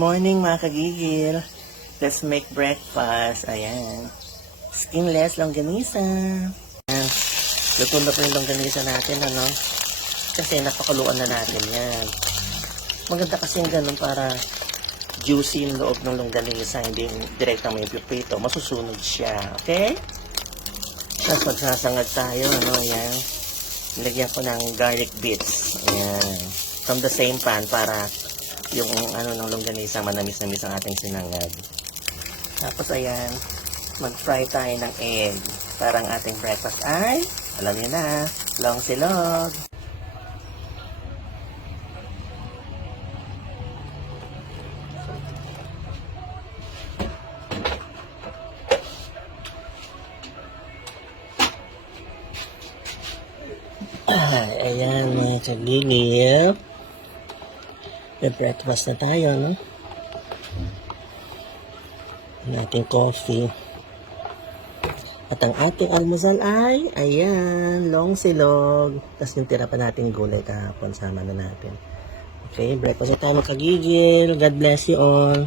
Morning mga kagigil. Let's make breakfast. Ayan. Skinless longganisa. Ayan. Luto na po yung longganisa natin, ano? Kasi napakuluan na natin yan. Maganda kasi yung ganun para juicy yung loob ng longganisa. Hindi direktang may pipito. Masusunog siya. Okay? Tapos magsasangag tayo, ano? Ayan. Nilagyan ko ng garlic bits. Ayan. From the same pan para yung ano ng longganisa manamis-namis ang ating sinangag. Tapos ayan, mag-fry tayo ng egg. Para ang ating breakfast ay, alam niyo na, long silog. Ayan mga kagigil. May breakfast na tayo, no? Ang ating coffee. At ang ating almusal ay, ayan, long silog. Tapos yung tira pa natin gulay kahapon, sama na natin. Okay, breakfast na tayo mga kagigil. God bless you all.